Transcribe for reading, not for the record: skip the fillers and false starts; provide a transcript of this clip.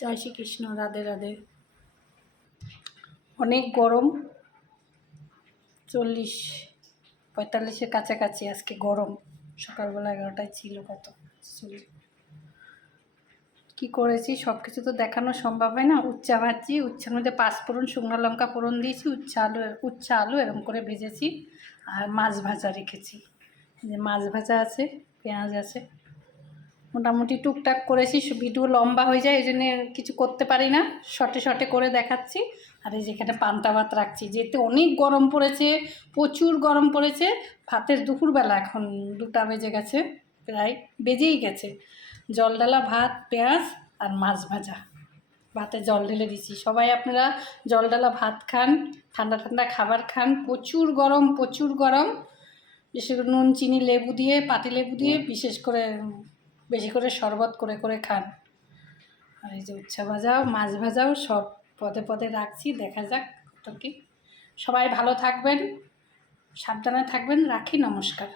জয় শ্রীকৃষ্ণ, রাধে রাধে। অনেক গরম, 40-45-এর কাছাকাছি আজকে গরম। সকালবেলা 11টায় ছিল কত। কি করেছি সব কিছু তো দেখানো সম্ভব হয় না। উচ্ছা ভাজছি, উচ্ছার মধ্যে 5 ফোড়ন, শুকনো লঙ্কা ফোড়ন দিয়েছি, উচ্ছা আলু এরকম করে ভেজেছি। আর মাছ ভাজা রেখেছি, যে মাছ ভাজা আছে, পেঁয়াজ আছে। মোটামুটি টুকটাক করেছি, ভিডিও লম্বা হয়ে যায়, এই জন্য কিছু করতে পারি না, শর্টে শর্টে করে দেখাচ্ছি। আর এই যেখানে পান্তা ভাত রাখছি, যেহেতু অনেক গরম পড়েছে, প্রচুর গরম পড়েছে। ভাতের দুপুরবেলা, এখন 2টা বেজে গেছে, প্রায় বেজেই গেছে। জল ঢালা ভাত, পেঁয়াজ আর মাছ ভাজা, ভাতে জল ঢেলে দিচ্ছি। সবাই আপনারা জল ঢালা ভাত খান, ঠান্ডা ঠান্ডা খাবার খান। প্রচুর গরম, প্রচুর গরম। বিশেষ করে নুন চিনি লেবু দিয়ে, পাতি লেবু দিয়ে, বিশেষ করে বেশি করে শরবত করে করে খান। আর এই যে উচ্ছা ভাজাও, মাছ ভাজাও সব পদে পদে রাখছি, দেখা যাক তো কি। সবাই ভালো থাকবেন, সাবধানে থাকবেন, রাখি, নমস্কার।